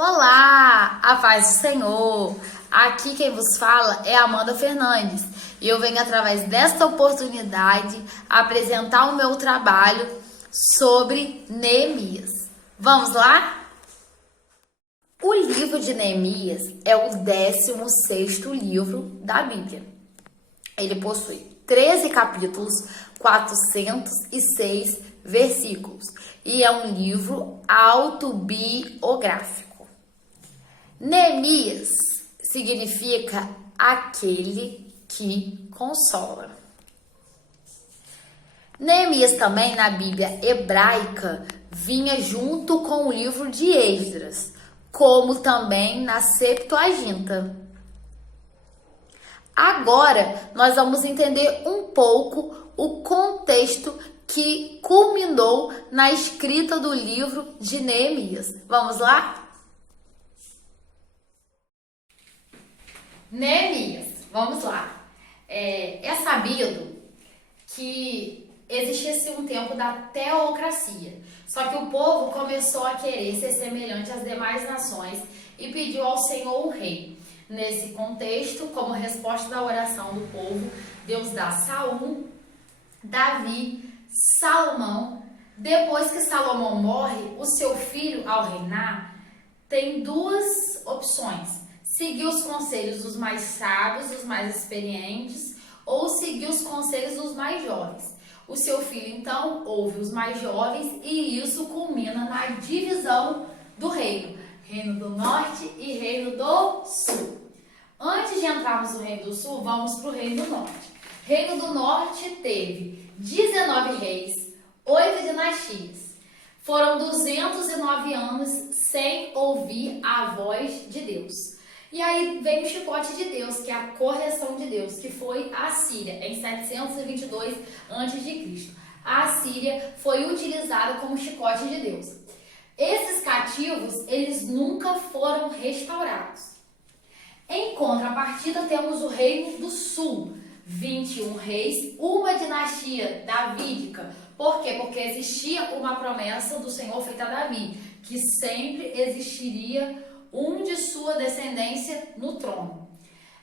Olá, a paz do Senhor. Aqui quem vos fala é Amanda Fernandes e eu venho através desta oportunidade apresentar o meu trabalho sobre Neemias. Vamos lá? O livro de Neemias é o 16º livro da Bíblia. Ele possui 13 capítulos, 406 versículos e é um livro autobiográfico. Neemias significa aquele que consola. Neemias também na Bíblia hebraica vinha junto com o livro de Esdras, como também na Septuaginta. Agora nós vamos entender um pouco o contexto que culminou na escrita do livro de Neemias. Vamos lá? Neemias, vamos lá. É sabido que existia um tempo da teocracia, só que o povo começou a querer ser semelhante às demais nações e pediu ao Senhor um rei. Nesse contexto, como resposta da oração do povo, Deus dá Saul, Davi, Salomão. Depois que Salomão morre, o seu filho, ao reinar, tem duas opções: seguir os conselhos dos mais sábios, dos mais experientes, ou seguir os conselhos dos mais jovens. O seu filho, então, ouve os mais jovens e isso culmina na divisão do reino. Reino do Norte e Reino do Sul. Antes de entrarmos no Reino do Sul, vamos para o Reino do Norte. Reino do Norte teve 19 reis, 8 dinastias. Foram 209 anos sem ouvir a voz de Deus. E aí vem o chicote de Deus, que é a correção de Deus, que foi a Assíria, em 722 a.C. A Assíria foi utilizada como chicote de Deus. Esses cativos, eles nunca foram restaurados. Em contrapartida, temos o Reino do Sul, 21 reis, uma dinastia davídica. Por quê? Porque existia uma promessa do Senhor feita a Davi, que sempre existiria um de sua descendência no trono.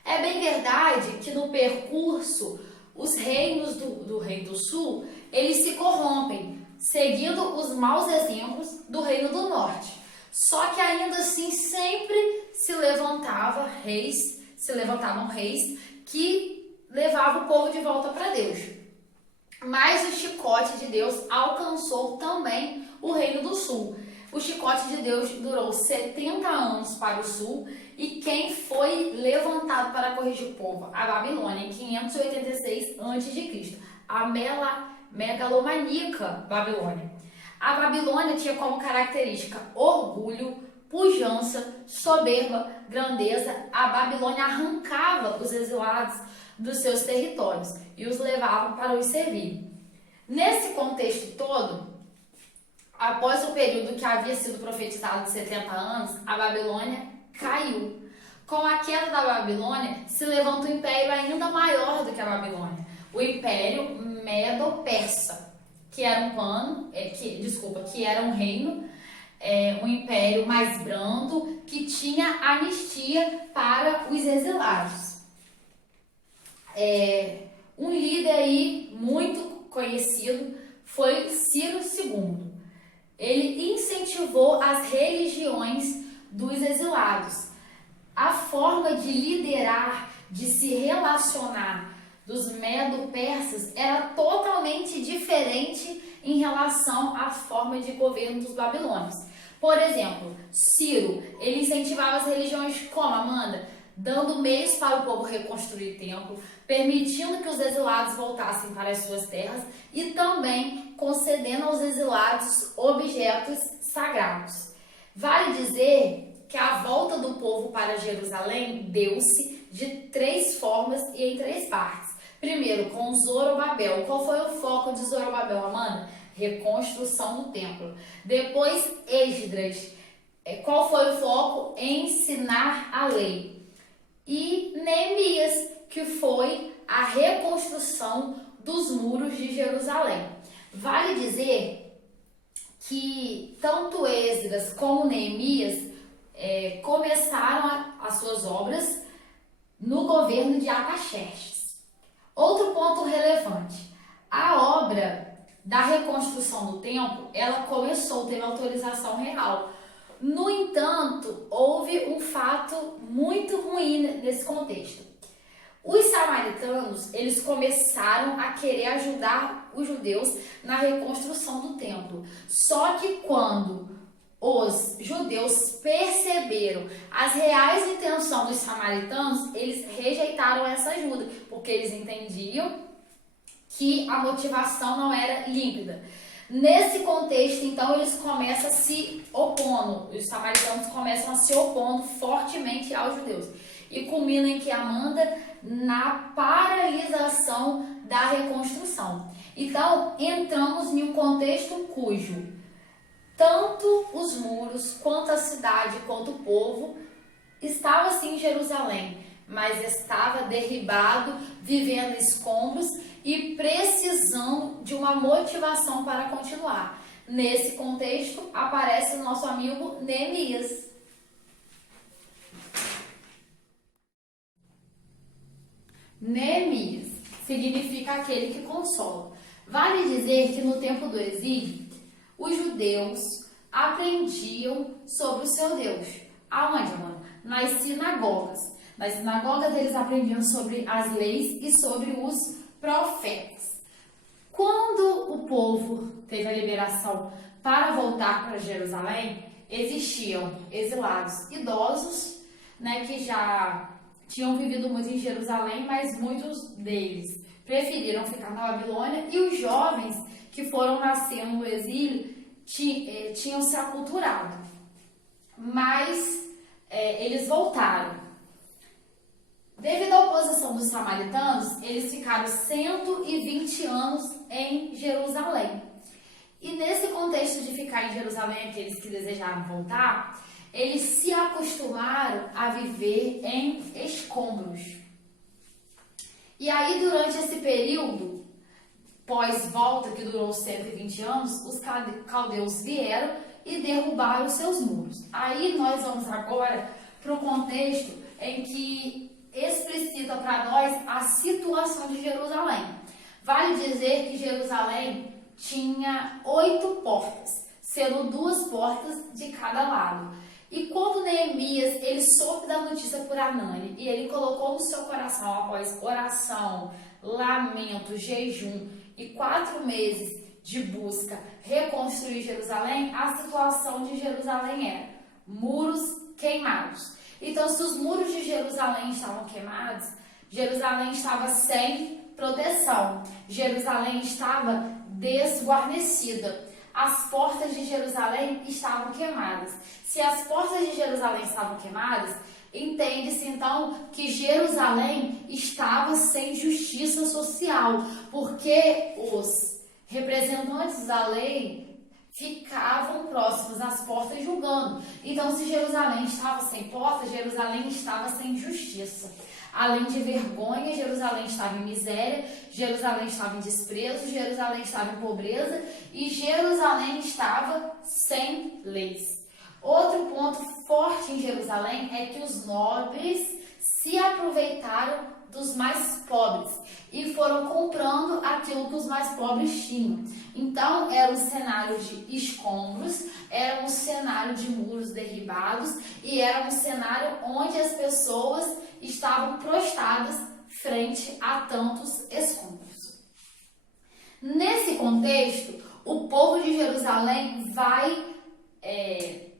É bem verdade que no percurso, os reinos do Reino do Sul, eles se corrompem, seguindo os maus exemplos do Reino do Norte. Só que ainda assim sempre se levantavam reis que levavam o povo de volta para Deus. Mas o chicote de Deus alcançou também o Reino do Sul. O chicote de Deus durou 70 anos para o sul e quem foi levantado para corrigir o povo? A Babilônia, em 586 a.C. A megalomaníaca Babilônia. A Babilônia tinha como característica orgulho, pujança, soberba, grandeza. A Babilônia arrancava os exilados dos seus territórios e os levava para os servir. Nesse contexto todo, após o período que havia sido profetizado de 70 anos, a Babilônia caiu. Com a queda da Babilônia, se levanta um império ainda maior do que a Babilônia. O Império Medo-Persa, que era um reino, um império mais brando, que tinha anistia para os exilados. Um líder aí muito conhecido foi Ciro II. Ele incentivou as religiões dos exilados. A forma de liderar, de se relacionar dos medo-persas era totalmente diferente em relação à forma de governo dos babilônios. Por exemplo, Ciro, ele incentivava as religiões como, Amanda? Dando meios para o povo reconstruir o templo, permitindo que os exilados voltassem para as suas terras e também concedendo aos exilados objetos sagrados. Vale dizer que a volta do povo para Jerusalém deu-se de 3 formas e em 3 partes. Primeiro, com Zorobabel. Qual foi o foco de Zorobabel, Amanda? Reconstrução do templo. Depois, Esdras. Qual foi o foco? Ensinar a lei. E Neemias, que foi a reconstrução dos muros de Jerusalém. Vale dizer que tanto Esdras como Neemias governo de Artaxerxes. Outro ponto relevante, a obra da reconstrução do templo, ela começou, teve autorização real. No entanto, houve um fato muito ruim nesse contexto. Os samaritanos, eles começaram a querer ajudar os judeus na reconstrução do templo. Só que quando os judeus perceberam as reais intenções dos samaritanos, eles rejeitaram essa ajuda, porque eles entendiam que a motivação não era límpida. Nesse contexto, então, eles começam a se opondo, os samaritanos começam a se opondo fortemente aos judeus. E culmina em que Amanda na paralisação da reconstrução. Então, entramos em um contexto cujo tanto os muros, quanto a cidade, quanto o povo estava sim em Jerusalém, mas estava derribado, vivendo escombros e precisando de uma motivação para continuar. Nesse contexto, aparece o nosso amigo Neemias. Neemias significa aquele que consola. Vale dizer que no tempo do exílio, os judeus aprendiam sobre o seu Deus. Aonde, mano? Nas sinagogas. Nas sinagogas eles aprendiam sobre as leis e sobre os profetas. Quando o povo teve a liberação para voltar para Jerusalém, existiam exilados idosos, que já tinham vivido muito em Jerusalém, mas muitos deles preferiram ficar na Babilônia, e os jovens que foram nascendo no exílio tinham se aculturado. Mas eles voltaram. Devido à oposição dos samaritanos, eles ficaram 120 anos em Jerusalém. E nesse contexto de ficar em Jerusalém, aqueles que desejaram voltar, eles se acostumaram a viver em escombros. E aí, durante esse período, pós-volta, que durou 120 anos, os caldeus vieram e derrubaram os seus muros. Aí nós vamos agora para o contexto em que explicita para nós a situação de Jerusalém. Vale dizer que Jerusalém tinha 8 portas, sendo 2 portas de cada lado. E quando Neemias ele soube da notícia por Anani e ele colocou no seu coração, após oração, lamento, jejum e 4 meses de busca, reconstruir Jerusalém, a situação de Jerusalém era muros queimados. Então, se os muros de Jerusalém estavam queimados, Jerusalém estava sem proteção, Jerusalém estava desguarnecida. As portas de Jerusalém estavam queimadas. Se as portas de Jerusalém estavam queimadas, entende-se então que Jerusalém estava sem justiça social, porque os representantes da lei ficavam próximos às portas julgando. Então, se Jerusalém estava sem portas, Jerusalém estava sem justiça. Além de vergonha, Jerusalém estava em miséria, Jerusalém estava em desprezo, Jerusalém estava em pobreza e Jerusalém estava sem leis. Outro ponto forte em Jerusalém é que os nobres se aproveitaram dos mais pobres e foram comprando aquilo que os mais pobres tinham. Então, era um cenário de escombros, era um cenário de muros derribados e era um cenário onde as pessoas estavam prostradas frente a tantos escombros. Nesse contexto, o povo de Jerusalém vai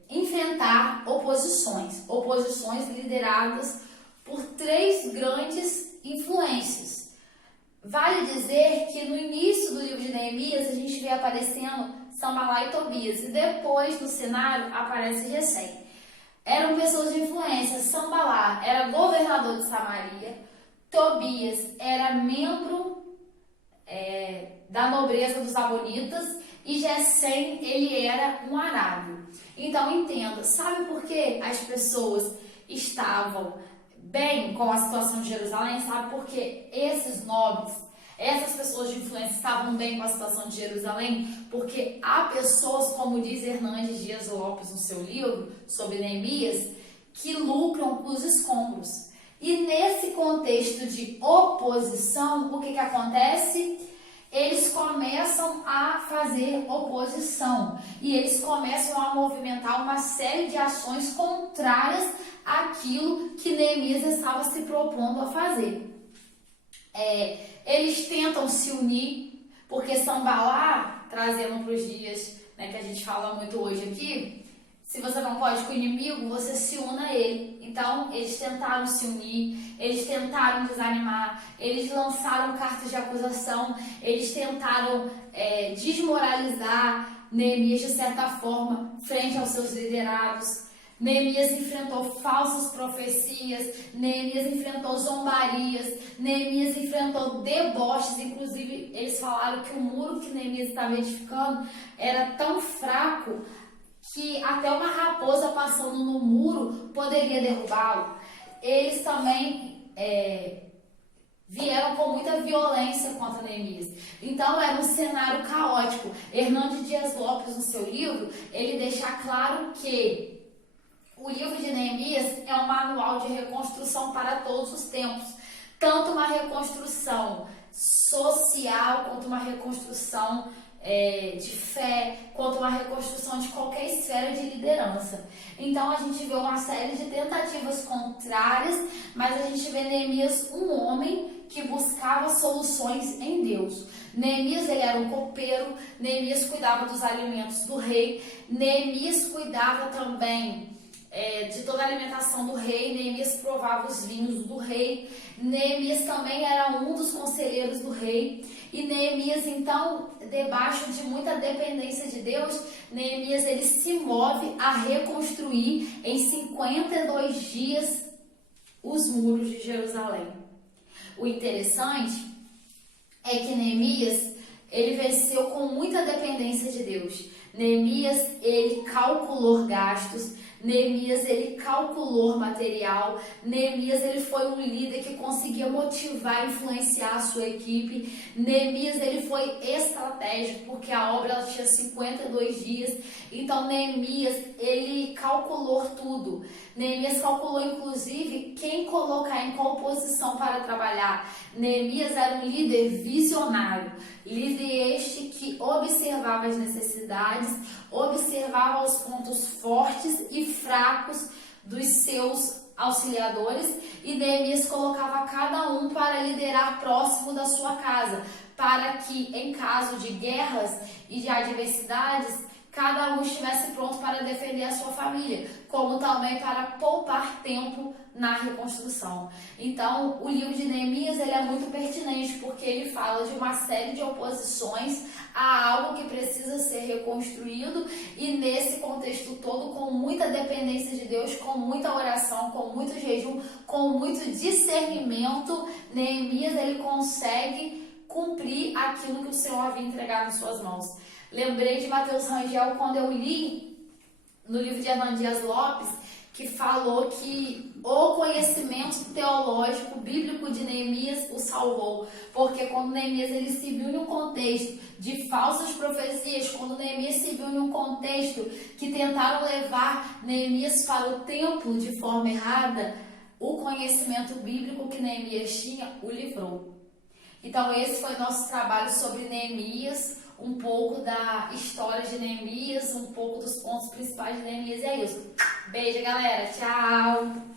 enfrentar oposições lideradas por 3 grandes influências. Vale dizer que no início do livro de Neemias a gente vê aparecendo Sambalá e Tobias, e depois no cenário aparece Gesem. Eram pessoas de influência. Sambalá era governador de Samaria, Tobias era membro da nobreza dos amonitas e Gesem, ele era um arábio. Então entenda, sabe por que as pessoas estavam bem com a situação de Jerusalém? Sabe por que esses nobres, essas pessoas de influência estavam bem com a situação de Jerusalém? Porque há pessoas, como diz Hernandes Dias Lopes no seu livro sobre Neemias, que lucram com os escombros. E nesse contexto de oposição, o que acontece? Eles começam a fazer oposição e eles começam a movimentar uma série de ações contrárias àquilo que Neemias estava se propondo a fazer. Eles tentam se unir, porque Sambalá, trazendo para os dias, né, que a gente fala muito hoje aqui, se você não pode com o inimigo, você se una a ele. Então, eles tentaram se unir, eles tentaram desanimar, eles lançaram cartas de acusação, eles tentaram desmoralizar Neemias de certa forma, frente aos seus liderados. Neemias enfrentou falsas profecias, Neemias enfrentou zombarias, Neemias enfrentou deboches, inclusive eles falaram que o muro que Neemias estava edificando era tão fraco que até uma raposa passando no muro poderia derrubá-lo. Eles também vieram com muita violência contra Neemias. Então era um cenário caótico. Hernando Dias Lopes, no seu livro, ele deixa claro que o livro de Neemias é um manual de reconstrução para todos os tempos. Tanto uma reconstrução social, quanto uma reconstrução de fé, quanto uma reconstrução de qualquer esfera de liderança. Então a gente vê uma série de tentativas contrárias, mas a gente vê Neemias um homem que buscava soluções em Deus. Neemias, ele era um copeiro, Neemias cuidava dos alimentos do rei, Neemias cuidava também de toda a alimentação do rei, Neemias provava os vinhos do rei, Neemias também era um dos conselheiros do rei, e Neemias, então, debaixo de muita dependência de Deus, Neemias, ele se move a reconstruir em 52 dias os muros de Jerusalém. O interessante é que Neemias, ele venceu com muita dependência de Deus. Neemias, ele calculou gastos, Neemias, ele calculou material, Neemias, ele foi um líder que conseguia motivar e influenciar a sua equipe, Neemias, ele foi estratégico, porque a obra ela tinha 52 dias, então Neemias, ele calculou tudo, Neemias calculou inclusive quem colocar em qual posição para trabalhar. Neemias era um líder visionário, líder este que observava as necessidades, observava os pontos fortes e fracos dos seus auxiliadores, e Neemias colocava cada um para liderar próximo da sua casa, para que em caso de guerras e de adversidades, cada um estivesse pronto para defender a sua família, como também para poupar tempo na reconstrução. Então, o livro de Neemias, ele é muito pertinente, porque ele fala de uma série de oposições a algo que precisa ser reconstruído, e nesse contexto todo, com muita dependência de Deus, com muita oração, com muito jejum, com muito discernimento, Neemias, ele consegue cumprir aquilo que o Senhor havia entregado em suas mãos. Lembrei de Mateus Rangel quando eu li no livro de Hernando Dias Lopes, que falou que o conhecimento teológico bíblico de Neemias o salvou, porque quando Neemias ele se viu em um contexto de falsas profecias, quando Neemias se viu em um contexto que tentaram levar Neemias para o templo de forma errada, o conhecimento bíblico que Neemias tinha o livrou. Então esse foi nosso trabalho sobre Neemias, um pouco da história de Neemias, um pouco dos pontos principais de Neemias, e é isso. Beijo, galera. Tchau!